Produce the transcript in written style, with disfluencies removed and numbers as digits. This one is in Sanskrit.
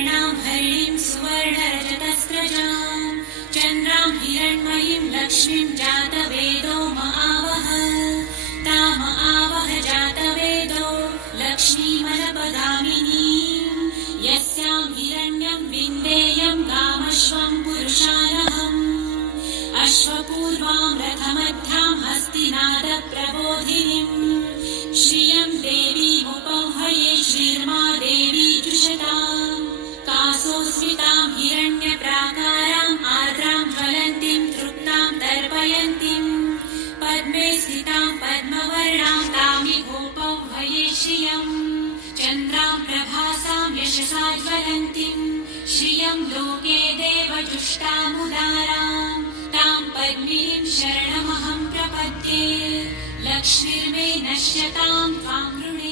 स्वर्णां हरिणीं सुवर्णरजतस्रजां चन्द्रां हिरण्मयीं लक्ष्मीं जातवेदो महावः ताम आवह जातवेदो लक्ष्मीमनपगामिनीं यस्यां हिरण्यं विन्देयं गामश्वं पुरुषानहम् अश्वपूर्वां रथमध्यां हस्तिनादप्रबोधिनीं श्रियं देवीमुपह्वये श्रीर्मा देवी जुषतां कासोऽस्मितां हिरण्यप्राकाराम् आर्द्रां ज्वलन्तीं तृप्तां तर्पयन्तीं पद्मे स्थितां पद्मवर्णां तामिहोपह्वये श्रियं चन्द्रां प्रभासां यशसा ज्वलन्तीं श्रियं लोके देवजुष्टामुदारां तां पद्मीं शरणमहं प्रपद्ये लक्ष्मीर्मे नश्यतां त्वां वृणे।